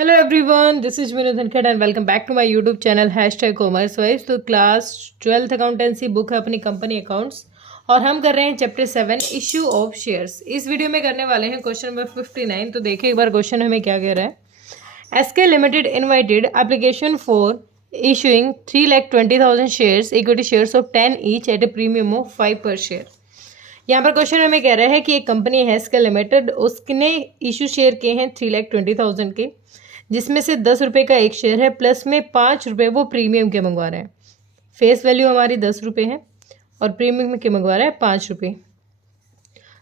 Hello everyone, this is Meenu Dhankhar and welcome back to my YouTube channel Commerce Wise. तो class 12th accountancy book है अपनी company accounts और हम कर रहे हैं चैप्टर 7 इशू ऑफ शेयर्स। इस वीडियो में करने वाले हैं क्वेश्चन नंबर 59। तो देखिए एक बार क्वेश्चन हमें क्या कह रहा है। SK limited invited application for issuing 3,20,000 shares equity shares of 10 each at a premium of 5 per share. यहाँ पर क्वेश्चन हमें कह रहा है कि एक कंपनी है एसके लिमिटेड, उसने इशू शेयर किए हैं 3,20,000 के, जिसमें से 10 रुपये का एक शेयर है, प्लस में 5 रुपये वो प्रीमियम के मंगवा रहे हैं। फेस वैल्यू हमारी 10 रुपये है और प्रीमियम के मंगवा रहा है 5 रुपये।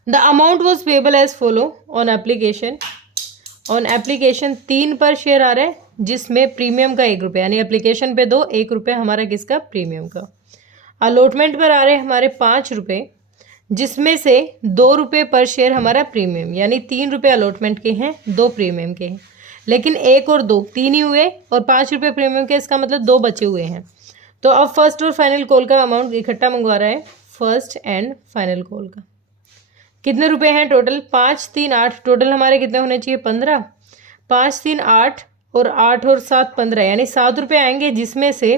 The amount was payable as follow on application. 3 per share आ रहा है, जिसमें प्रीमियम का 1 रुपये, यानी एप्लीकेशन पे 2, 1 रुपये हमारा किसका, प्रीमियम का। अलॉटमेंट पर आ रहे हैं हमारे 5 रुपये, जिसमें से 2 रुपये पर शेयर हमारा प्रीमियम, यानी 3 रुपये अलॉटमेंट के हैं, 2 प्रीमियम के हैं। लेकिन 1 और 2 3 ही हुए और 5 रुपये प्रीमियम के, इसका मतलब 2 बचे हुए हैं। तो अब फर्स्ट और फाइनल कॉल का अमाउंट इकट्ठा मंगवा रहा है, फर्स्ट एंड फाइनल कॉल का। कितने रुपए हैं टोटल, 5 3 8, टोटल हमारे कितने होने चाहिए, 15। 5 3 8 और 8 और 7 15, यानी 7 रुपये आएंगे, जिसमें से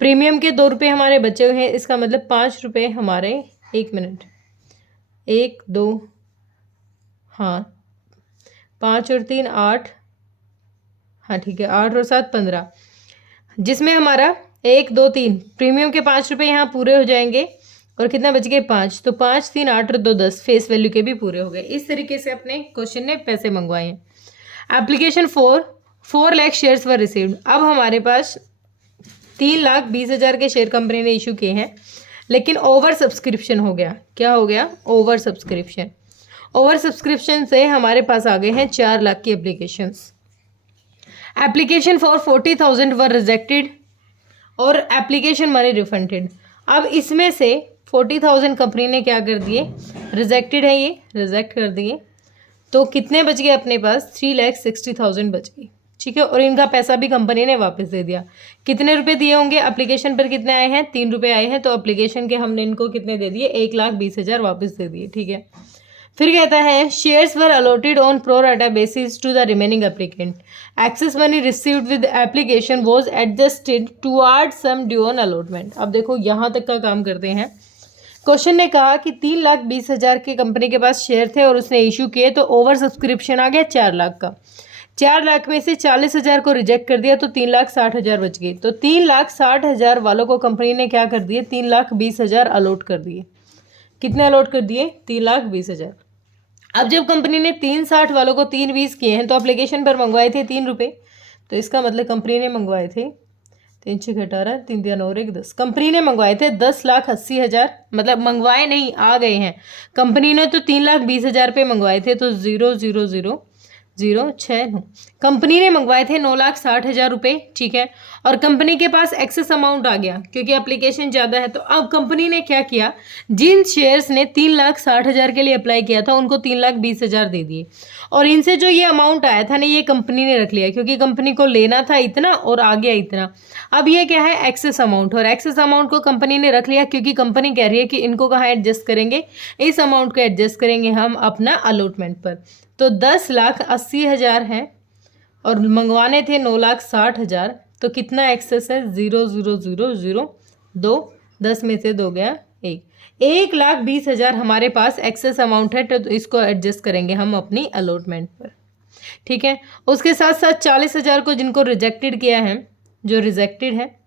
प्रीमियम के 2 रुपये हमारे बचे हुए हैं। इसका मतलब 5 रुपये हमारे, 1 मिनट, 1 2, हाँ 5 और 3 8, हाँ ठीक है, 8 और 7 15, जिसमें हमारा 1 2 3 प्रीमियम के 5 रुपये यहाँ पूरे हो जाएंगे और कितना बच गए, 5। तो 5 3 8 और 2 10, फेस वैल्यू के भी पूरे हो गए। इस तरीके से अपने क्वेश्चन ने पैसे मंगवाए हैं। एप्लीकेशन 4 लाख शेयर्स वर रिसीव्ड। अब हमारे पास 3,20,000 के शेयर कंपनी ने इशू किए हैं, लेकिन ओवर सब्सक्रिप्शन हो गया। क्या हो गया, ओवर सब्सक्रिप्शन। ओवर सब्सक्रिप्शन से हमारे पास आ गए हैं 4 लाख की applications. Application for 40,000 were rejected और एप्लीकेशन मनी रिफंडेड। अब इसमें से 40,000 कंपनी ने क्या कर दिए, रिजेक्टेड है, ये रिजेक्ट कर दिए। तो कितने बच गए अपने पास, 3,60,000 बच गई, ठीक है। और इनका पैसा भी कंपनी ने वापस दे दिया। कितने रुपए दिए होंगे, एप्लीकेशन पर कितने आए हैं, 3 रुपये आए हैं, तो एप्लीकेशन के हमने इनको कितने दे दिए, 1,20,000 वापस दे दिए, ठीक है। फिर कहता है shares were allotted on pro rata basis to the remaining applicant. Excess money received with application was adjusted toward sum due on allotment. अब देखो यहाँ तक का काम करते हैं। क्वेश्चन ने कहा कि 3,20,000 के कंपनी के पास शेयर थे और उसने इशू किए, तो ओवर सब्सक्रिप्शन आ गया 4 लाख का। 4 लाख में से 40,000 को रिजेक्ट कर दिया, तो 3,60,000 बच गई। तो 3,60,000 वालों को कंपनी ने क्या कर दिए, 3,20,000 अलॉट कर दिए। कितने अलॉट कर दिए, 3,20,000। अब जब कंपनी ने 3,60 वालों को 3,20 किए हैं, तो एप्लीकेशन पर मंगवाए थे 3 रुपये, तो इसका मतलब कंपनी ने मंगवाए थे 3 6 18 3 3 और 1 10, कंपनी ने मंगवाए थे 10,80,000, मतलब मंगवाए नहीं, आ गए हैं। कंपनी ने तो 3,20,000 पे मंगवाए थे, तो 0,00,0,6 कंपनी ने मंगवाए थे 9,60,000 रुपये, ठीक है। और कंपनी के पास एक्सेस अमाउंट आ गया क्योंकि एप्लीकेशन ज़्यादा है। तो अब कंपनी ने क्या किया, जिन शेयर्स ने 3,60,000 के लिए अप्लाई किया था, उनको 3,20,000 दे दिए। और इनसे जो ये अमाउंट आया था ना, ये कंपनी ने रख लिया, क्योंकि कंपनी को लेना था इतना और आ गया इतना। अब ये क्या है, एक्सेस अमाउंट, और एक्सेस अमाउंट को कंपनी ने रख लिया, क्योंकि कंपनी कह रही है कि इनको कहाँ एडजस्ट करेंगे, इस अमाउंट को एडजस्ट करेंगे हम अपना अलॉटमेंट पर। तो 10,80,000 है और मंगवाने थे 9,60,000, तो कितना एक्सेस है, 0,00,002, 10 में से 2 गया 1, 1,20,000 हमारे पास एक्सेस अमाउंट है, तो इसको एडजस्ट करेंगे हम अपनी अलॉटमेंट पर, ठीक है। उसके साथ साथ 40,000 को जिनको रिजेक्टेड किया है, जो रिजेक्टेड है,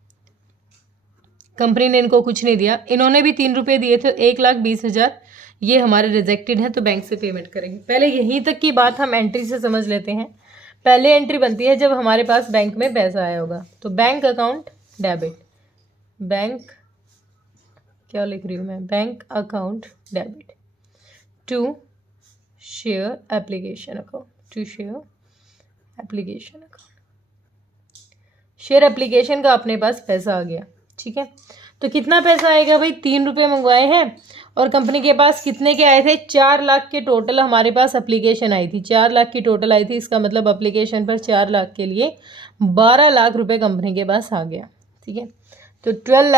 कंपनी ने इनको कुछ नहीं दिया, इन्होंने भी 3 रुपये दिए थे, 1,20,000 ये हमारे रिजेक्टेड है, तो बैंक से पेमेंट करेंगे। पहले यहीं तक की बात हम एंट्री से समझ लेते हैं। पहले एंट्री बनती है जब हमारे पास बैंक में पैसा आया होगा, तो बैंक अकाउंट डेबिट, बैंक, क्या लिख रही हूँ मैं, bank account debit to share application account, to share application account. Share application का अपने पास पैसा आ गया, ठीक है। तो कितना पैसा आएगा भाई, 3 रुपये मंगवाए हैं और कंपनी के पास कितने के आए थे, 4 लाख के टोटल हमारे पास एप्लीकेशन आई थी, 4 लाख की टोटल आई थी। इसका मतलब एप्लीकेशन पर 4 लाख के लिए 12 लाख रुपए कंपनी के पास आ गया, ठीक है। तो 12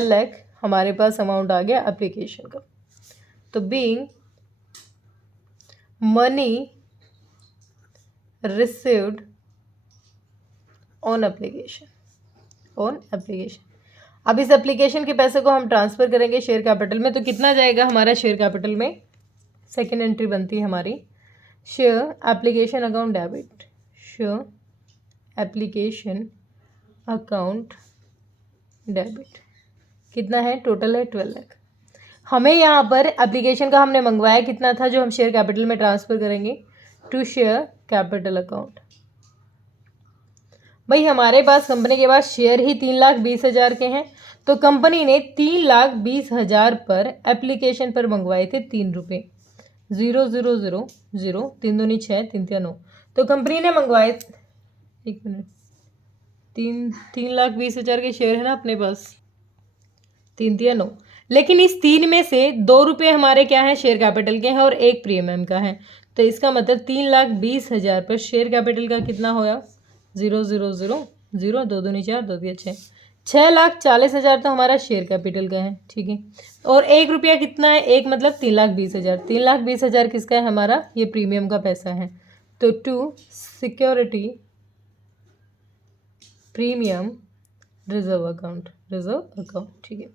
लाख हमारे पास अमाउंट आ गया एप्लीकेशन का। तो being money received on application. अब इस एप्लीकेशन के पैसे को हम ट्रांसफ़र करेंगे शेयर कैपिटल में, तो कितना जाएगा हमारा शेयर कैपिटल में? सेकेंड एंट्री बनती है हमारी share application account debit, share application account debit. कितना है? टोटल है 12 लाख। हमें यहाँ पर एप्लीकेशन का हमने मंगवाया कितना था जो हम शेयर कैपिटल में ट्रांसफ़र करेंगे? To share capital account. भाई हमारे पास कंपनी के पास शेयर ही 3,20,000 के हैं, तो कंपनी ने 3,20,000 पर एप्लीकेशन पर मंगवाए थे 3 रुपये। 0,0,0,0 3 दूनी 6 3 तिया 9, तो कंपनी ने मंगवाए, एक मिनट, 3,20,000 के शेयर है ना अपने पास, 3 तिया 9, लेकिन इस 3 में से 2 रुपये हमारे क्या है? शेयर कैपिटल के हैं और 1 प्रीमियम का है, तो इसका मतलब 3,20,000 पर शेयर कैपिटल का कितना होगा? 0,0,0,0 2 दूनी 4 2 तिया 6, 6,40,000 तो हमारा शेयर कैपिटल का है, ठीक है। और 1 रुपया कितना है? 1 मतलब 3,20,000, 3,20,000 किसका है? हमारा ये प्रीमियम का पैसा है, तो to security premium reserve account, ठीक है।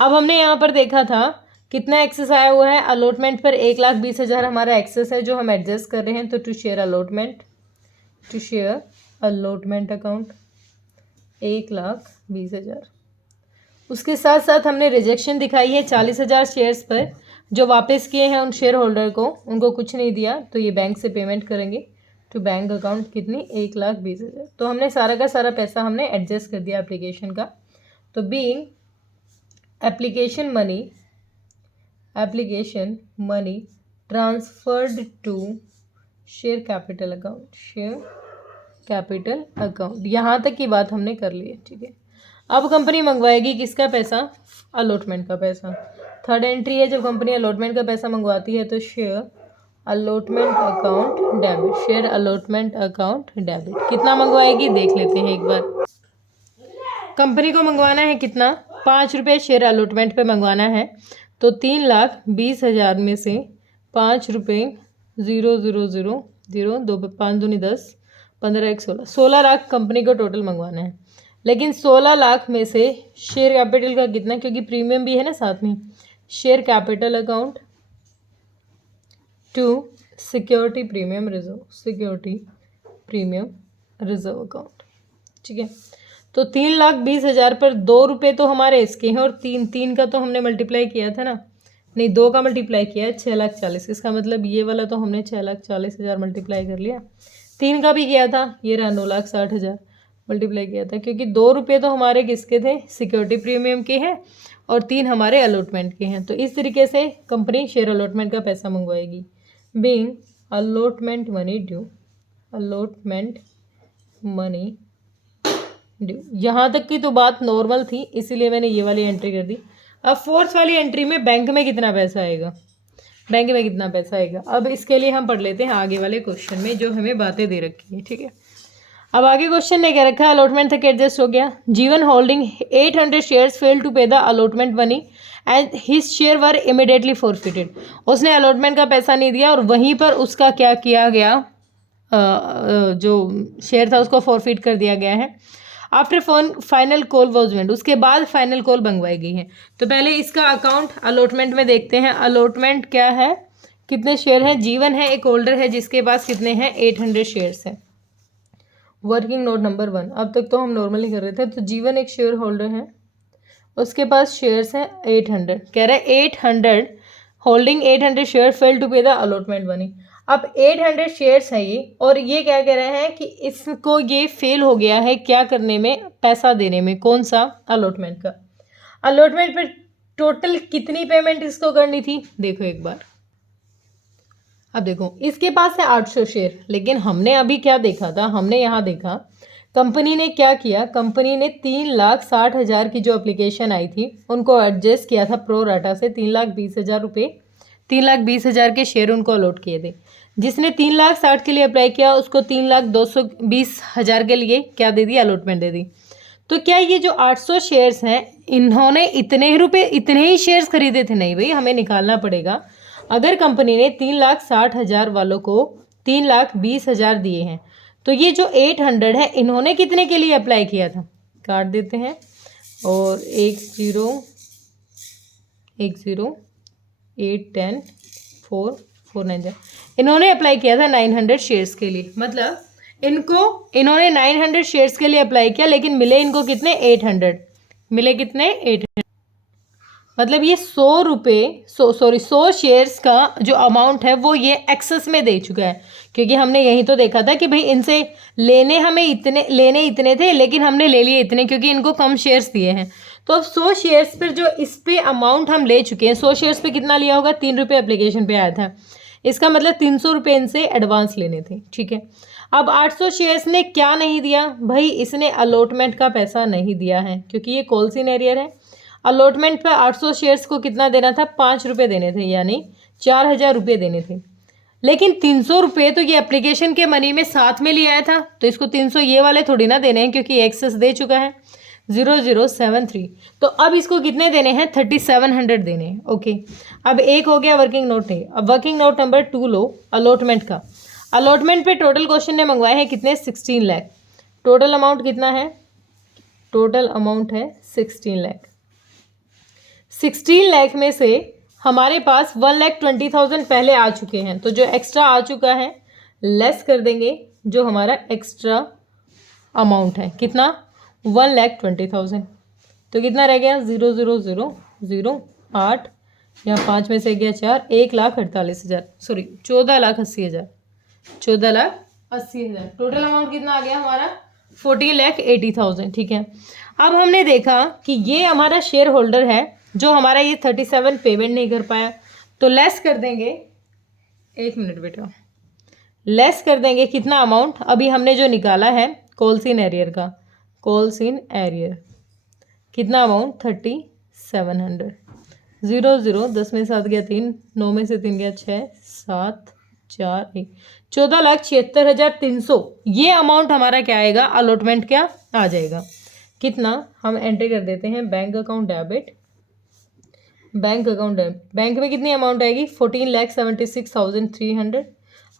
अब हमने यहाँ पर देखा था कितना एक्सेस आया हुआ है? अलॉटमेंट पर 1,20,000 हमारा एक्सेस है जो हम एडजस्ट कर रहे हैं, तो टू शेयर अलॉटमेंट अकाउंट 1,20,000। उसके साथ साथ हमने रिजेक्शन दिखाई है 40,000 शेयर्स पर, जो वापस किए हैं उन शेयर होल्डर को, उनको कुछ नहीं दिया, तो ये बैंक से पेमेंट करेंगे टू बैंक अकाउंट कितनी? 1,20,000। तो हमने सारा का सारा पैसा हमने एडजस्ट कर दिया एप्लीकेशन का, तो being application money transferred to share capital account, यहाँ तक की बात हमने कर ली है, ठीक है। अब कंपनी मंगवाएगी किसका पैसा? अलॉटमेंट का पैसा। थर्ड एंट्री है, जब कंपनी अलॉटमेंट का पैसा मंगवाती है तो शेयर अलॉटमेंट अकाउंट डेबिट। कितना मंगवाएगी देख लेते हैं एक बार। कंपनी को मंगवाना है कितना? 5 रुपये शेयर अलॉटमेंट पे मंगवाना है, तो 3,20,000 में से 5 रुपये 0,0,0 2 5 दूनी 10 15 1 16, 16 लाख कंपनी को टोटल मंगवाना है। लेकिन 16 लाख में से शेयर कैपिटल का कितना? क्योंकि प्रीमियम भी है ना साथ में, share capital account to security premium reserve account, ठीक है। तो 3,20,000 पर 2 रुपये तो हमारे इसके हैं, और 3 का तो हमने मल्टीप्लाई किया था ना, नहीं 2 का मल्टीप्लाई किया है 6,40,000। इसका मतलब ये वाला तो हमने 6,40,000 मल्टीप्लाई कर लिया, 3 का भी किया था, ये रहा 9,60,000 मल्टीप्लाई किया था, क्योंकि 2 रुपये तो हमारे किसके थे? सिक्योरिटी प्रीमियम के हैं, और 3 हमारे अलॉटमेंट के हैं। तो इस तरीके से कंपनी शेयर अलॉटमेंट का पैसा मंगवाएगी। बीइंग अलॉटमेंट मनी ड्यू, यहाँ तक की तो बात नॉर्मल थी, इसीलिए मैंने ये वाली एंट्री कर दी। अब फोर्थ वाली एंट्री में बैंक में कितना पैसा आएगा? अब इसके लिए हम पढ़ लेते हैं आगे वाले क्वेश्चन में जो हमें बातें दे रखी है, ठीक है। अब आगे क्वेश्चन ने क्या रखा है? अलॉटमेंट तक एडजस्ट हो गया। जीवन holding 800 shares fail to pay the allotment money and his share were immediately forfeited. उसने अलॉटमेंट का पैसा नहीं दिया और वहीं पर उसका क्या किया गया? जो शेयर था उसको फॉरफिट कर दिया गया है। After final call was made, उसके बाद फाइनल कॉल मंगवाई गई है। तो पहले इसका अकाउंट अलॉटमेंट में देखते हैं। अलॉटमेंट क्या है? कितने शेयर हैं? जीवन है एक होल्डर है जिसके पास कितने हैं? 800 शेयर्स हैं। वर्किंग नोट नंबर 1, अब तक तो हम नॉर्मली कर रहे थे। तो जीवन एक शेयर होल्डर है, उसके पास शेयर्स हैं 800, कह रहा है 800 holding 800 share fail to pay the allotment money. अब 800 शेयर्स है ये, और ये क्या कह रहे हैं कि इसको ये फेल हो गया है क्या करने में? पैसा देने में। कौन सा? अलॉटमेंट का। अलॉटमेंट पर टोटल कितनी पेमेंट इसको करनी थी? देखो एक बार। अब देखो इसके पास है 800 शेयर, लेकिन हमने अभी क्या देखा था? हमने यहाँ देखा कंपनी ने क्या किया, कंपनी ने 3,60,000 की जो एप्लीकेशन आई थी उनको एडजस्ट किया था प्रो राटा से। 3,20,000 रुपये, 3,20,000 के शेयर उनको अलॉट किए थे। जिसने 3,60,000 के लिए अप्लाई किया उसको 3,220,000 के लिए क्या दे दी? अलॉटमेंट दे दी। तो क्या ये जो 800 शेयर्स हैं इन्होंने इतने ही शेयर्स खरीदे थे? नहीं भाई, हमें निकालना पड़ेगा। अगर कंपनी ने 3,60,000 वालों को 3,20,000 दिए हैं। तो ये जो 800 है इन्होंने कितने के लिए अप्लाई किया था, काट देते हैं, और 1 0 1 0 8 10 4 4 9 0, इन्होंने अप्लाई किया था 900 शेयर्स के लिए। मतलब इन्होंने 900 शेयर्स के लिए अप्लाई किया, लेकिन मिले इनको कितने, 800 मिले, कितने, 800। मतलब ये 100 शेयर्स का जो अमाउंट है वो ये एक्सेस में दे चुका है, क्योंकि हमने यही तो देखा था कि भाई इनसे लेने इतने थे, लेकिन हमने ले लिए इतने क्योंकि इनको कम शेयर्स दिए हैं। तो अब 100 शेयर्स पर जो इस पे अमाउंट हम ले चुके हैं, 100 शेयर्स पे कितना लिया होगा, 3 रुपये एप्लीकेशन पे आया था, इसका मतलब 300 रुपये इनसे एडवांस लेने थे। ठीक है, अब 800 शेयर्स ने क्या नहीं दिया भाई, इसने अलॉटमेंट का पैसा नहीं दिया है, क्योंकि ये कॉल्स इन एरियर है। अलॉटमेंट पर 800 शेयर्स को कितना देना था, 5 रुपये देने थे, यानी 4,000 रुपये देने थे। लेकिन 300 रुपये तो ये एप्लीकेशन के मनी में साथ में लिया आया था, तो इसको 300 ये वाले थोड़ी ना देने हैं, क्योंकि एक्सेस दे चुका है 0073। तो अब इसको कितने देने हैं, 3700 देने हैं। ओके, अब एक हो गया वर्किंग नोट है। अब वर्किंग नोट नंबर 2 लो, अलॉटमेंट का। अलॉटमेंट पे टोटल क्वेश्चन ने मंगवाए हैं कितने, 16 लाख। टोटल अमाउंट कितना है, टोटल अमाउंट है 16 लाख। 16 लाख में से हमारे पास 1,20,000 पहले आ चुके हैं, तो जो एक्स्ट्रा आ चुका है लेस कर देंगे जो हमारा एक्स्ट्रा अमाउंट है, कितना, 1,20,000। तो कितना रह गया, 0,000,008, यहाँ 5 में से गया 4, 1,48,000, सॉरी 14,80,000, 14,80,000। टोटल अमाउंट कितना आ गया हमारा, 14,80,000। ठीक है, अब हमने देखा कि ये हमारा शेयर होल्डर है जो हमारा ये 37 पेमेंट नहीं कर पाया, तो लेस कर देंगे, 1 मिनट बेटा, लेस कर देंगे कितना अमाउंट, अभी हमने जो निकाला है कॉल्स इन एरियर का, कॉल्स इन एरियर कितना अमाउंट, 3700। 0 10 में 7 गया 3, 9 में से 3 गया 6, 7 4 1, 14,76,300। ये अमाउंट हमारा क्या आएगा, अलॉटमेंट क्या आ जाएगा, कितना, हम एंट्री कर देते हैं bank account debit, bank account debit, bank में कितनी अमाउंट आएगी, 14,76,300।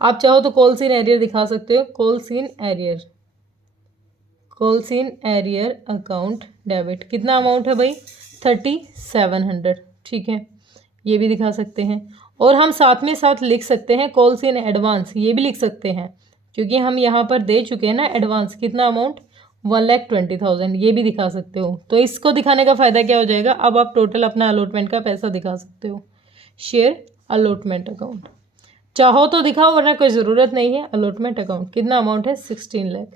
आप चाहो तो कॉल्स इन एरियर दिखा सकते हो, calls in arrear, calls in arrear account debit, कितना अमाउंट है भाई, 3700। ठीक है, ये भी दिखा सकते हैं, और हम साथ में साथ लिख सकते हैं कॉल्स इन एडवांस, ये भी लिख सकते हैं, क्योंकि हम यहाँ पर दे चुके हैं ना एडवांस, कितना अमाउंट, 1,20,000, ये भी दिखा सकते हो। तो इसको दिखाने का फ़ायदा क्या हो जाएगा, अब आप टोटल अपना अलॉटमेंट का पैसा दिखा सकते हो, शेयर अलॉटमेंट अकाउंट, चाहो तो दिखाओ वरना कोई ज़रूरत नहीं है। अलॉटमेंट अकाउंट कितना अमाउंट है, 16 लाख।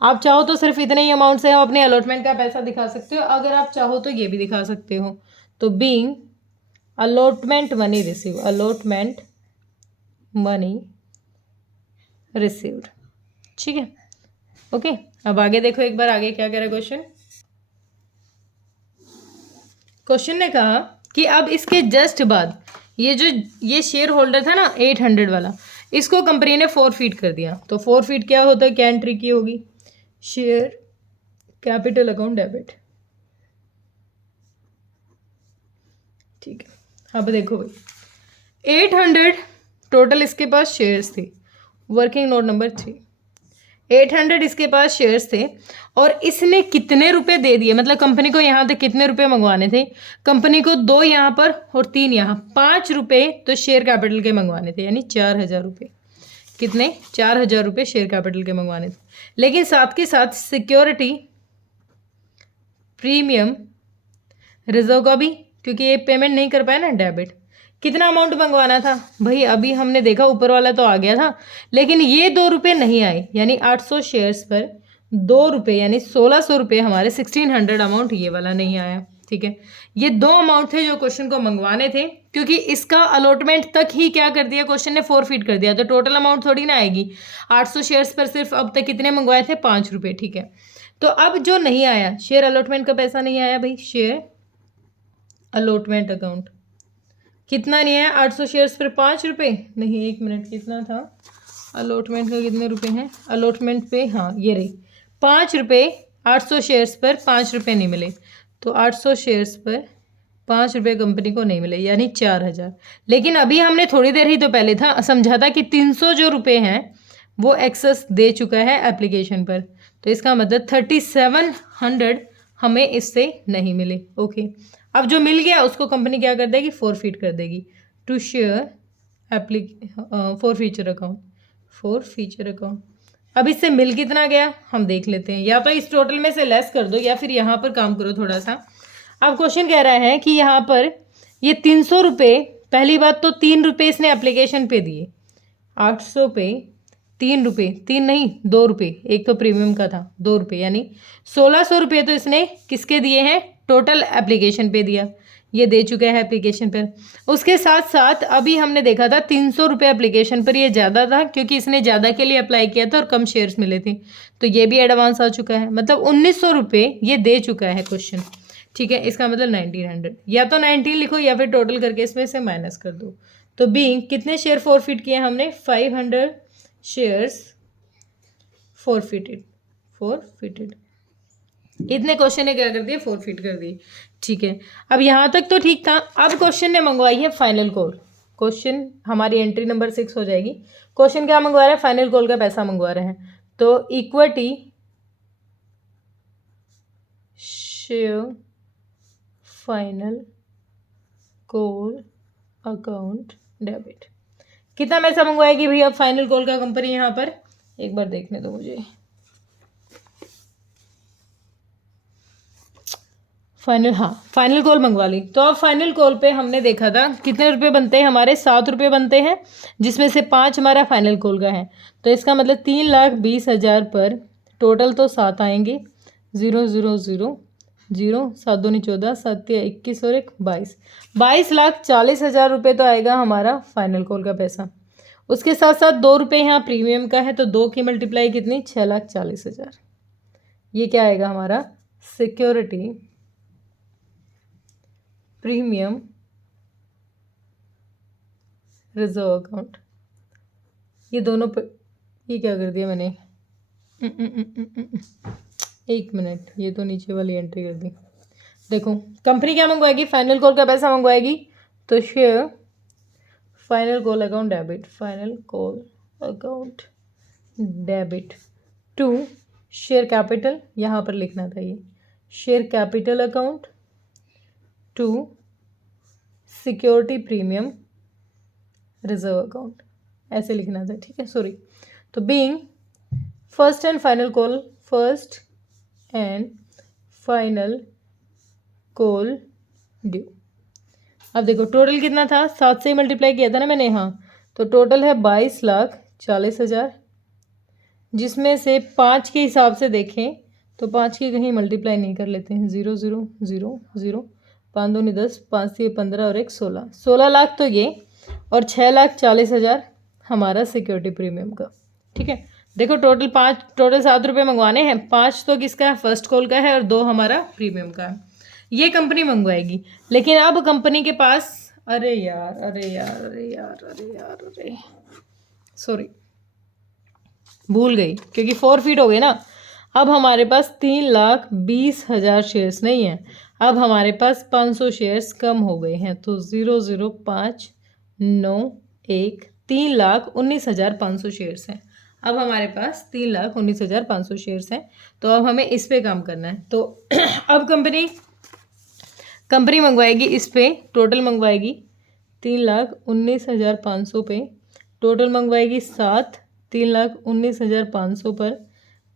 आप चाहो तो सिर्फ इतने ही अमाउंट से आप अपने अलॉटमेंट का पैसा दिखा सकते हो, अगर आप चाहो तो ये भी दिखा सकते हो। तो being allotment money receive, allotment money received. ठीक है, ओके। अब आगे देखो एक बार, आगे क्या कह रहा है क्वेश्चन। क्वेश्चन ने कहा कि अब इसके जस्ट बाद ये शेयर होल्डर था ना 800 वाला, इसको कंपनी ने फॉरफीट कर दिया। तो फॉरफीट क्या होता है, क्या एंट्री की होगी, शेयर कैपिटल अकाउंट डेबिट। ठीक है, अब देखो भाई 800 टोटल इसके पास शेयर्स थे, वर्किंग नोट नंबर 3, 800 इसके पास शेयर्स थे, और इसने कितने रुपए दे दिए, मतलब कंपनी को यहाँ तक कितने रुपए मंगवाने थे, कंपनी को 2 यहाँ पर और 3 यहाँ, 5 रुपये तो शेयर कैपिटल के मंगवाने थे, यानी 4,000 रुपये, कितने, 4,000 रुपये शेयर कैपिटल के मंगवाने थे। लेकिन साथ के साथ सिक्योरिटी प्रीमियम रिजर्व का भी, क्योंकि ये पेमेंट नहीं कर पाया ना डेबिट, कितना अमाउंट मंगवाना था भाई, अभी हमने देखा ऊपर वाला तो आ गया था, लेकिन ये 2 रुपये नहीं आए, यानी 800 शेयर्स पर 2 रुपये यानी 1,600 रुपये हमारे, 1600 अमाउंट ये वाला नहीं आया। ठीक है, ये 2 अमाउंट थे जो क्वेश्चन को मंगवाने थे, क्योंकि इसका अलॉटमेंट तक ही क्या कर दिया क्वेश्चन ने, फॉरफीट कर दिया, तो टोटल अमाउंट थोड़ी ना आएगी। 800 शेयर्स पर सिर्फ अब तक कितने मंगवाए थे, 5 रुपये। ठीक है, तो अब जो नहीं आया शेयर अलॉटमेंट का पैसा नहीं आया भाई, शेयर अलॉटमेंट अकाउंट कितना नहीं है, 800 शेयर्स पर 5 रुपये नहीं, 1 मिनट, कितना था अलॉटमेंट का, कितने रुपए हैं अलॉटमेंट पे, हाँ ये रही 5 रुपये, 800 शेयर्स पर 5 रुपये नहीं मिले, तो 800 शेयर्स पर 5 रुपये कंपनी को नहीं मिले, यानी 4,000। लेकिन अभी हमने थोड़ी देर ही तो पहले था समझा था कि 300 जो रुपये हैं वो एक्सेस दे चुका है एप्लीकेशन पर, तो इसका मतलब 3700 हमें इससे नहीं मिले। ओके, अब जो मिल गया उसको कंपनी क्या कर देगी, फॉरफिट कर देगी to share forfeiture account. अब इससे मिल कितना गया हम देख लेते हैं, या तो इस टोटल में से लेस कर दो या फिर यहाँ पर काम करो थोड़ा सा। अब क्वेश्चन कह रहा है कि यहाँ पर ये 300 रुपये, पहली बात तो 3 रुपये इसने एप्लीकेशन पे दिए, 800 पे 3 रुपये, 3 नहीं 2 रुपये, एक तो प्रीमियम का था 2 रुपये, यानी 1600 रुपये तो इसने किसके दिए हैं, टोटल एप्लीकेशन पे दिया, ये दे चुका है एप्लीकेशन पर। उसके साथ साथ अभी हमने देखा था 300 रुपये एप्लीकेशन पर, ये ज़्यादा था क्योंकि इसने ज़्यादा के लिए अप्लाई किया था और कम शेयर्स मिले थे, तो ये भी एडवांस आ चुका है, मतलब 1900 रुपये ये दे चुका है क्वेश्चन। ठीक है, इसका मतलब 1900, या तो 19 लिखो या फिर टोटल करके इसमें से माइनस कर दो। तो बीइंग कितने शेयर फॉरफिट किए हमने, 500 शेयर्स फॉरफिटेड। इतने क्वेश्चन ने क्या कर दिया, फॉरफिट कर दिए। ठीक है, अब यहाँ तक तो ठीक था। अब क्वेश्चन ने मंगवाई है फाइनल कॉल। क्वेश्चन हमारी एंट्री नंबर 6 हो जाएगी। क्वेश्चन क्या मंगवा रहा है, फाइनल कॉल का पैसा मंगवा रहे हैं। तो equity share final call account debit, कितना पैसा मंगवाएगी भैया फाइनल कॉल का कंपनी, यहाँ पर एक बार देखने दो मुझे। फाइनल कॉल मंगवा ली। तो अब फाइनल कॉल पे हमने देखा था कितने रुपए बनते हैं हमारे, 7 रुपये बनते हैं, जिसमें से 5 हमारा फाइनल कॉल का है। तो इसका मतलब 3,20,000 पर टोटल तो 7 आएंगे, 0 0 0 0, 7 दूनी 14, 7 या 21 और 1 22, 22,40,000 रुपये तो आएगा हमारा फाइनल कॉल का पैसा। उसके साथ साथ 2 रुपये यहाँ प्रीमियम का है, तो 2 की मल्टीप्लाई कितनी, 6,40,000। ये क्या आएगा हमारा, सिक्योरिटी प्रीमियम रिजर्व अकाउंट। ये दोनों ये क्या कर दिया मैंने, एक मिनट, ये तो नीचे वाली एंट्री कर दी। देखो कंपनी क्या मंगवाएगी, फाइनल कॉल का पैसा मंगवाएगी, तो share final call account debit, final call account debit to share capital, यहाँ पर लिखना था ये share capital account to security premium reserve account, ऐसे लिखना था। ठीक है, सॉरी। तो being first and final call due. अब देखो टोटल कितना था, 7 से ही मल्टीप्लाई किया था ना मैंने, हाँ, तो टोटल है 22,40,000, जिसमें से 5 के हिसाब से देखें तो 5 की कहीं मल्टीप्लाई नहीं कर लेते हैं, 0 0 0 0, 5 दूनी 10, 5 से 15 और 1 16, 16 लाख तो ये, और 6,40,000 हमारा सिक्योरिटी प्रीमियम का। ठीक है, देखो टोटल 7 रुपये मंगवाने हैं, 5 तो किसका है, फर्स्ट कॉल का है, और 2 हमारा प्रीमियम का है। ये कंपनी मंगवाएगी, लेकिन अब कंपनी के पास, अरे सॉरी भूल गई, क्योंकि फॉरफिट हो गए ना। अब हमारे पास 3,20,000 शेयर्स नहीं है, अब हमारे पास 500 शेयर्स कम हो गए हैं, तो 0,0591, 3,19,500 शेयर्स हैं। अब हमारे पास 3,19,500 शेयर्स हैं, तो अब हमें इस पे काम करना है। तो अब कंपनी मंगवाएगी इस पे, टोटल मंगवाएगी 3,19,500 पे, टोटल मंगवाएगी 7, 3,19,500 पर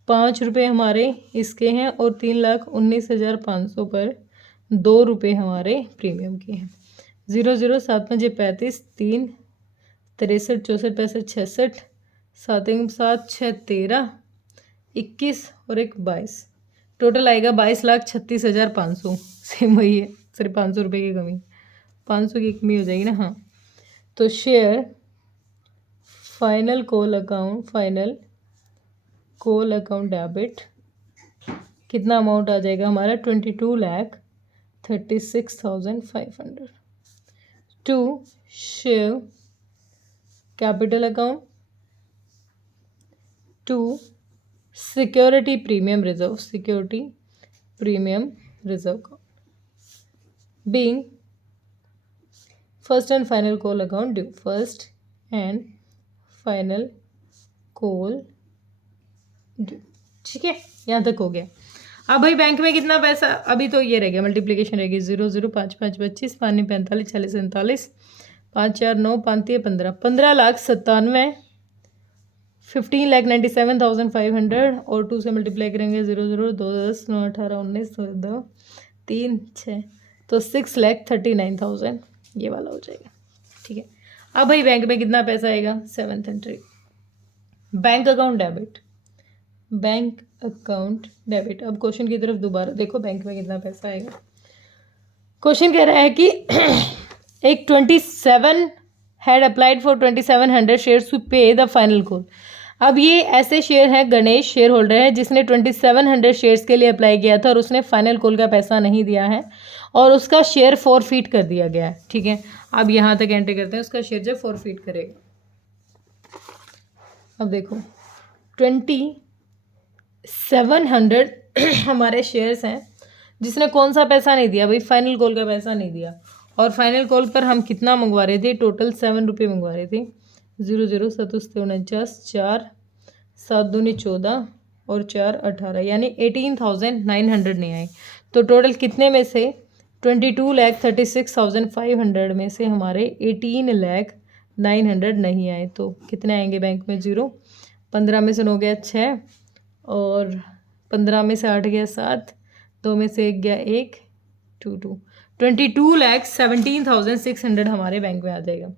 5 रुपये हमारे इसके हैं, और 3,19,500 पर 2 रुपये हमारे प्रीमियम के हैं। 0 0 7 5 35, 3 63 64 65 66, 7 1 7 6 13 21 और 1 22, टोटल आएगा 22,36,500। सेम वही है, सिर्फ 500 रुपये की कमी, 500 की कमी हो जाएगी ना, हाँ। तो share final call account debit, कितना अमाउंट आ जाएगा हमारा, 22,36,500 to share capital account to security premium reserve account, being first and final call account due, first and final call due. ठीक है, यहाँ तक हो गया। अब भाई बैंक में कितना पैसा, अभी तो ये रह गया मल्टीप्लिकेशन रहेगी, 0 0 5 5 25 5 45 40 47 5 4 9 5 3 15 15,97,000 15,97,500 और 2 से मल्टीप्लाई करेंगे 0 0 2 10 9 18 19 2 3 6 तो 6,39,000 ये वाला हो जाएगा। ठीक है, अब भाई बैंक में कितना पैसा आएगा, 7th entry bank account debit, bank account debit. अब क्वेश्चन की तरफ दोबारा देखो, बैंक में कितना पैसा आएगा। क्वेश्चन कह रहा है कि एक 27 had applied for 2700 shares to pay the final call. अब ये ऐसे शेयर है, गणेश शेयर होल्डर है जिसने 2700 शेयर्स के लिए अप्लाई किया था और उसने फाइनल कॉल का पैसा नहीं दिया है और उसका शेयर फॉरफीट कर दिया गया है। ठीक है, अब यहाँ तक एंट्री करते हैं, उसका शेयर जब फॉरफीट करेगा। अब देखो 2700 हमारे शेयर्स हैं जिसने कौन सा पैसा नहीं दिया भाई, फाइनल कॉल का पैसा नहीं दिया। और फाइनल कॉल पर हम कितना मंगवा रहे थे, टोटल 7 रुपये मंगवा रहे थे। 0 0 7 49 4 7 दूनी 14 और 4 18 यानी 18,900 नहीं आए। तो टोटल कितने में से 22,36,500 में से हमारे 18,09,000 नहीं आए। तो कितने आएंगे बैंक में, 0। 15 में से 9 गया 6 और 15 में से 8 गया 7, 2 में से 1 गया 1 2 2 22,17,600 हमारे बैंक में आ जाएगा।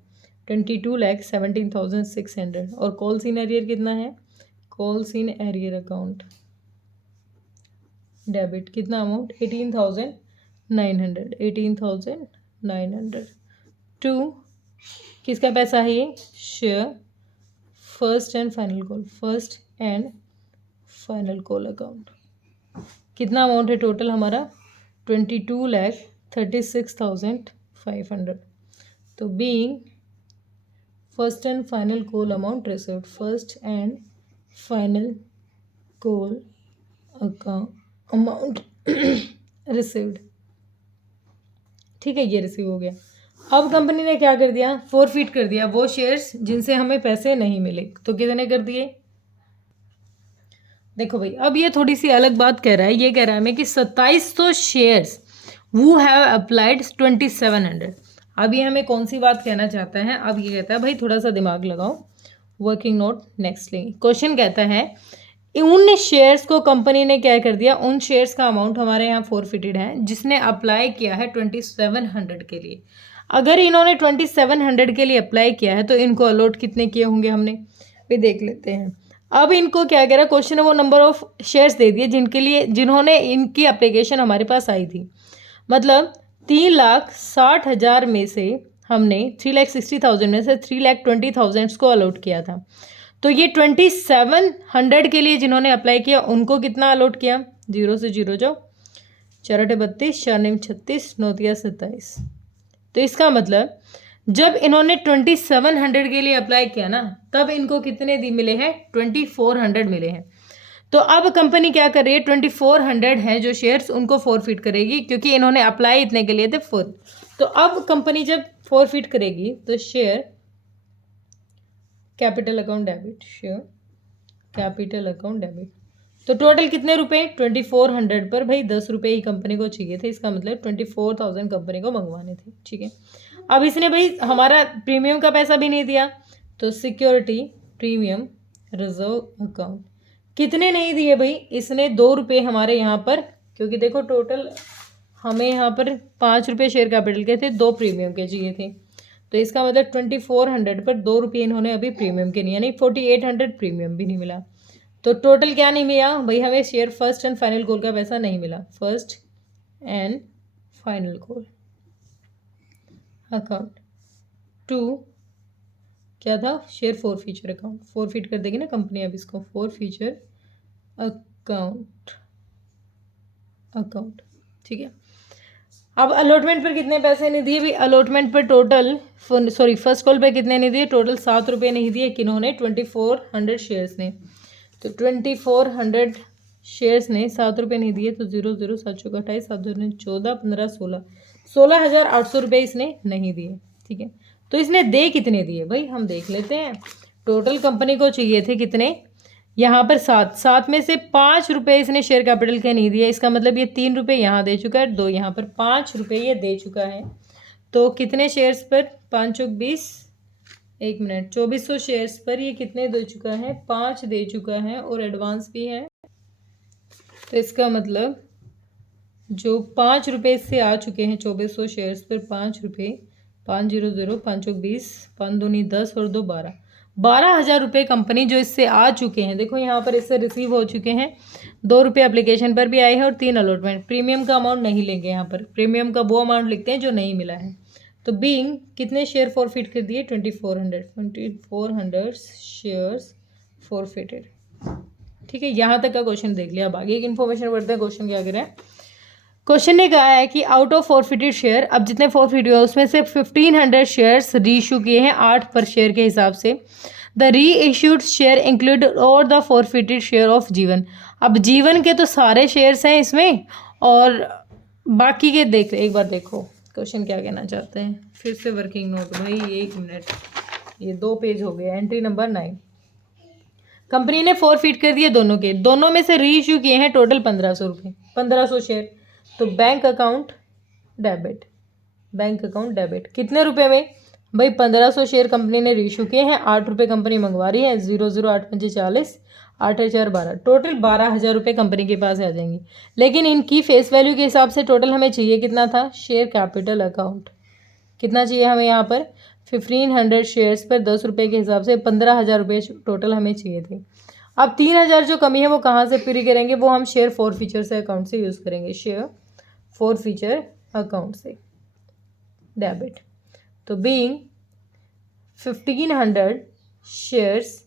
22,17,600 और कॉल्स इन एरियर कितना है, calls in arrear account debit कितना अमाउंट 18,900 18,900 टू किसका पैसा है ये, share first and final call, first and final call account. कितना अमाउंट है टोटल हमारा 22,36,500। तो being first and final call amount received, first and final call account amount received. ठीक है, ये रिसीव हो गया। अब कंपनी ने क्या कर दिया, फॉरफीट कर दिया वो शेयर्स जिनसे हमें पैसे नहीं मिले। तो कितने कर दिए, देखो भाई अब ये थोड़ी सी अलग बात कह रहा है। ये कह रहा है हमें कि 2700 शेयर्स वो हैव अप्लाइड 2700। अब ये हमें कौन सी बात कहना चाहता है, अब ये कहता है भाई थोड़ा सा दिमाग लगाओ, वर्किंग नोट नेक्स्ट लेंगे। क्वेश्चन कहता है उन शेयर्स को कंपनी ने क्या कर दिया, उन शेयर्स का अमाउंट हमारे यहाँ फॉरफिटेड है जिसने अप्लाई किया है 2700 के लिए। अगर इन्होंने 2700 के लिए अप्लाई किया है तो इनको अलॉट कितने किए होंगे हमने भी देख लेते हैं। अब इनको क्या कह रहा है, क्वेश्चन है वो नंबर ऑफ शेयर्स दे दिए जिन्होंने इनकी एप्लीकेशन हमारे पास आई थी। मतलब 3,60,000 में से हमने 3,60,000 में से 3,20,000 को अलॉट किया था। तो ये 2700 के लिए जिन्होंने अप्लाई किया उनको कितना अलॉट किया, 0 से 0 जाओ, 4 8 32 4 9 36 9 3 27। तो इसका मतलब जब इन्होंने 2700 के लिए अप्लाई किया ना तब इनको कितने दी मिले हैं, 2400 मिले हैं। तो अब कंपनी क्या कर रही है, 2400 है जो शेयर्स उनको फॉरफिट करेगी क्योंकि इन्होंने अप्लाई इतने के लिए थे तो अब कंपनी जब फॉरफिट करेगी तो share capital account debit, share capital account debit. तो टोटल कितने रुपए, 2400 पर भाई 10 रुपये ही कंपनी को चाहिए थे। इसका मतलब 24,000 कंपनी को मंगवाने थे। ठीक है, अब इसने भाई हमारा प्रीमियम का पैसा भी नहीं दिया तो सिक्योरिटी प्रीमियम रिजर्व अकाउंट कितने नहीं दिए भाई, इसने 2 रुपये हमारे यहाँ पर, क्योंकि देखो टोटल हमें यहाँ पर 5 रुपये शेयर कैपिटल के थे, 2 प्रीमियम के चाहिए थे। तो इसका मतलब 2400 पर 2 रुपये इन्होंने अभी प्रीमियम के नहीं, यानी 4800 प्रीमियम भी नहीं मिला। तो टोटल क्या नहीं मिला भाई, हमें share first and final call का पैसा नहीं मिला, first and final call account to क्या था, share forfeiture account, forfeit कर देगी ना कंपनी अब इसको, फॉर फ्यूचर अकाउंट। ठीक है, अब अलॉटमेंट पर कितने पैसे नहीं दिए भाई, अलॉटमेंट पर टोटल फर्स्ट कॉल पे कितने नहीं दिए, टोटल 7 रुपये नहीं दिए किन्होंने, 2400 शेयर्स ने। तो 2400 शेयर्स ने 7 रुपये नहीं दिए तो 0 0 7 चौका 28 7 2 14 15 16 16,800 रुपये इसने नहीं दिए। ठीक है। तो इसने दे कितने दिए भाई, हम देख लेते हैं। टोटल कंपनी को चाहिए थे कितने, यहाँ पर 7 में से 5 रुपये इसने शेयर कैपिटल के नहीं दिए, इसका मतलब ये 3 रुपये यहाँ दे चुका है, 2 यहाँ पर, 5 रुपये ये दे चुका है। तो कितने शेयर्स पर, 5 चौक 20, 1 मिनट, 2400 शेयर्स पर ये कितने दे चुका है, 5 दे चुका है और एडवांस भी है। तो इसका मतलब जो 5 रुपये से आ चुके हैं 2400 शेयर्स पर 5 रुपये, 500, 5 चौक 20, 5 दूनी 10 और 2 12, 12,000 रुपये कंपनी जो इससे आ चुके हैं। देखो यहाँ पर इससे रिसीव हो चुके हैं, 2 रुपये एप्लीकेशन पर भी आए हैं और 3 अलॉटमेंट। प्रीमियम का अमाउंट नहीं लेंगे यहाँ पर, प्रीमियम का वो अमाउंट लिखते हैं जो नहीं मिला है। तो बीइंग कितने शेयर फॉरफिट कर दिए, 2400 शेयर्स फॉरफिटेड। ठीक है, यहाँ तक का क्वेश्चन देख लिया। अब आगे एक इन्फॉर्मेशन पढ़ते हैं, क्वेश्चन क्या कह रहा है। क्वेश्चन ने कहा है कि आउट ऑफ फॉरफिटेड शेयर, अब जितने फॉरफिट हुए उसमें से 1500 शेयर्स री इशू किए हैं 8 पर शेयर के हिसाब से। द री इश्यूड शेयर इंक्लूड और द फॉरफिटेड शेयर ऑफ जीवन। अब जीवन के तो सारे शेयर्स हैं इसमें और बाकी के देख, एक बार देखो क्वेश्चन क्या कहना चाहते हैं। फिर से वर्किंग नोट भाई, 1 मिनट, ये 2 पेज हो गए। एंट्री नंबर 9, कंपनी ने फॉरफिट कर दिए दोनों के, दोनों में से री इशू किए हैं टोटल 1500 रुपये, 1500 शेयर। तो bank account debit, bank account debit कितने रुपए में भाई, 1500 शेयर कंपनी ने रीइशू किए हैं, 8 रुपये कंपनी मंगवा रही है, 00 8 5 40, 8 4 12, टोटल 12,000 रुपये कंपनी के पास आ जाएंगी। लेकिन इनकी फेस वैल्यू के हिसाब से टोटल हमें चाहिए कितना था, शेयर कैपिटल अकाउंट कितना चाहिए हमें यहाँ पर, 1500 शेयर्स पर 10 रुपये के हिसाब से 15,000 रुपये टोटल हमें चाहिए थे। अब 3,000 जो कमी है वो कहाँ से पूरी करेंगे, वो हम शेयर फॉरफीचर से अकाउंट से यूज़ करेंगे, शेयर फॉरफीचर अकाउंट से डेबिट। तो बीइंग 1500 शेयर्स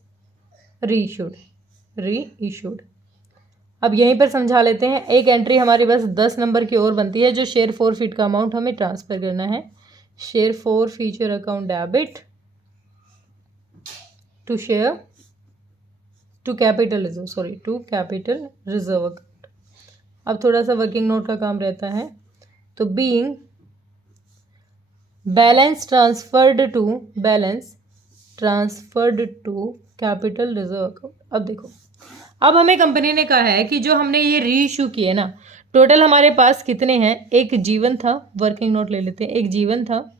रीइशूड। अब यहीं पर समझा लेते हैं, एक एंट्री हमारी बस 10 नंबर की और बनती है जो शेयर फॉरफिट का अमाउंट हमें ट्रांसफ़र करना है। Share forfeiture account debit to share to capital reserve account. अब थोड़ा सा वर्किंग नोट का काम रहता है। तो being balance transferred to capital reserve account. अब देखो, अब हमें कंपनी ने कहा है कि जो हमने ये री इशू किए ना, टोटल हमारे पास कितने हैं, एक जीवन था, वर्किंग नोट ले लेते हैं, एक जीवन था,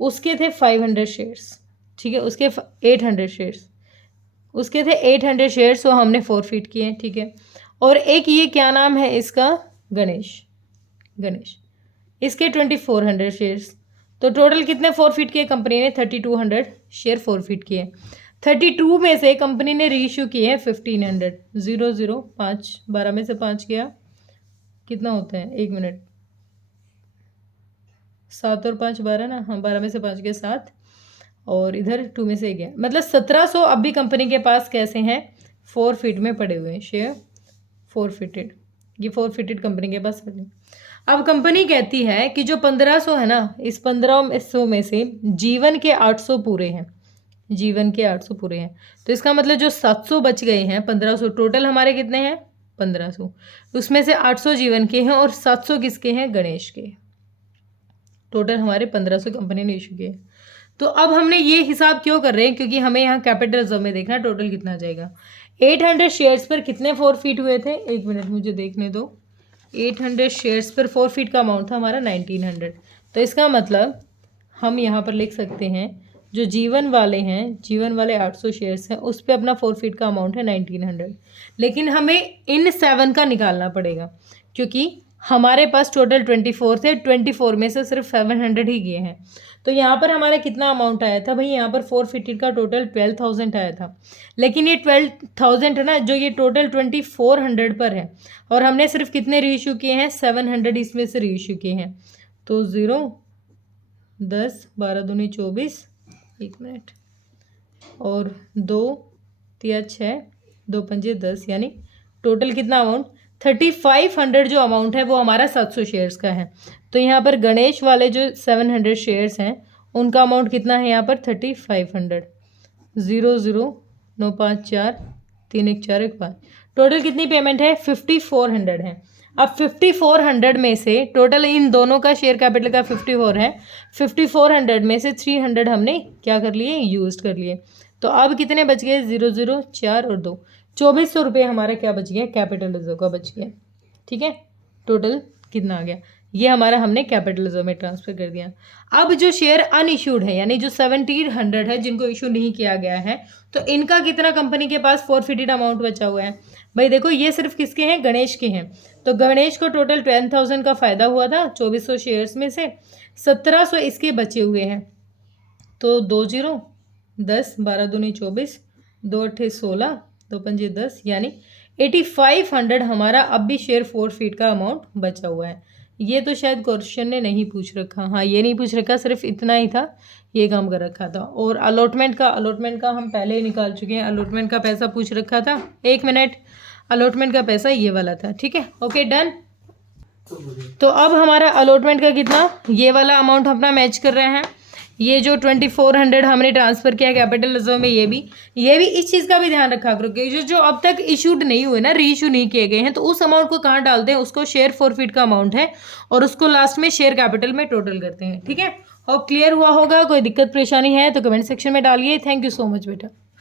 उसके थे 500 शेयर्स, ठीक है, उसके 800 शेयर्स, उसके थे 800 शेयर्स, वो हमने फॉरफिट किए, ठीक है। और एक ये क्या नाम है इसका, गणेश, इसके 2400 शेयर्स। तो टोटल कितने फॉरफिट किए कंपनी ने, 3200 शेयर फॉरफिट किए। 32 में से कंपनी ने रीइशू किए हैं 1500, 00 5, 12 में से 5 गया, कितना होता है, 1 मिनट, 7 और 5 12 ना, हाँ 12 में से 5 गया 7, और इधर 2 में से गया, मतलब 1700 अब भी कंपनी के पास कैसे हैं, फॉरफिट में पड़े हुए हैं, शेयर फॉरफिटेड, ये फॉरफिटेड कंपनी के पास पड़े। अब कंपनी कहती है कि जो 1500 है ना, इस 1500 में से जीवन के 800 पूरे हैं, तो इसका मतलब जो 700 बच गए हैं, 1500 टोटल हमारे कितने हैं 1500, उसमें से 800 जीवन के हैं और 700 किसके हैं, गणेश के। टोटल हमारे 1500 कंपनी ने इशू किए। तो अब हमने ये हिसाब क्यों कर रहे हैं, क्योंकि हमें यहाँ कैपिटल रिजर्व में देखना टोटल कितना जाएगा। 800 शेयर्स पर कितने फॉरफिट हुए थे, 1 मिनट मुझे देखने दो। 800 शेयर्स पर फॉरफिट का अमाउंट था हमारा 1900। तो इसका मतलब हम यहाँ पर लिख सकते हैं जो जीवन वाले 800 शेयर्स हैं उस पर अपना फॉरफिट का अमाउंट है 1900। लेकिन हमें इन 7 का निकालना पड़ेगा क्योंकि हमारे पास टोटल 24 थे, 24 में से सिर्फ 700 ही गए हैं। तो यहाँ पर हमारा कितना अमाउंट आया था भाई, यहाँ पर फॉरफिटेड का टोटल 12,000 आया था। लेकिन ये 12,000 है ना, जो ये टोटल 2400 पर है और हमने सिर्फ कितने रीइशू किए हैं, 700 इसमें से रीइशू किए हैं। तो 0 10 12 दूनी 24, 1 मिनट, और 2 3 6 2 5 10, यानी टोटल कितना अमाउंट 3500 जो अमाउंट है वो हमारा 700 शेयर्स का है। तो यहाँ पर गणेश वाले जो 700 शेयर्स हैं उनका अमाउंट कितना है यहाँ पर 3500, 00 9 5 4 3 1 4 1 5, टोटल कितनी पेमेंट है 5400 है। अब 5400 में से टोटल इन दोनों का शेयर कैपिटल का 54 है, 5400 में से 300 हमने क्या कर लिए, यूज कर लिए। तो अब कितने बच गए, 0 0 4 और 2, 2400 रुपये हमारा क्या बच गया, कैपिटल रिजर्व का बच गया। ठीक है, टोटल कितना आ गया, ये हमारा हमने कैपिटल रिजर्व में ट्रांसफर कर दिया। अब जो शेयर अनइश्यूड है यानी जो 1700 है जिनको इशू नहीं किया गया है, तो इनका कितना कंपनी के पास फॉरफिटेड अमाउंट बचा हुआ है। भाई देखो ये सिर्फ किसके हैं, गणेश के हैं। तो गणेश को टोटल 10,000 का फायदा हुआ था 2400 शेयर्स में से, 1700 इसके बचे हुए हैं। तो 2 0 10, 12 दूनी 24, 2 8 16, 2 5 10, यानी 8500 हमारा अब भी शेयर फॉरफिट का अमाउंट बचा हुआ है। ये तो शायद क्वेश्चन ने नहीं पूछ रखा, हाँ ये नहीं पूछ रखा, सिर्फ इतना ही था, ये काम कर रखा था। और अलॉटमेंट का हम पहले ही निकाल चुके हैं। अलॉटमेंट का पैसा पूछ रखा था, 1 मिनट, अलॉटमेंट का पैसा ये वाला था। ठीक है, ओके डन। तो अब हमारा अलॉटमेंट का कितना, ये वाला अमाउंट अपना मैच कर रहे हैं। ये जो 2400 हमने ट्रांसफर किया कैपिटल रिजर्व में, ये भी इस चीज़ का भी ध्यान रखा करो कि जो अब तक इशूड नहीं हुए ना, री इशू नहीं किए गए हैं, तो उस अमाउंट को कहाँ डालते हैं, उसको शेयर फॉरफिट का अमाउंट है और उसको लास्ट में शेयर कैपिटल में टोटल करते हैं। ठीक है, और क्लियर हुआ होगा, कोई दिक्कत परेशानी है तो कमेंट सेक्शन में डालिए। थैंक यू सो मच बेटा।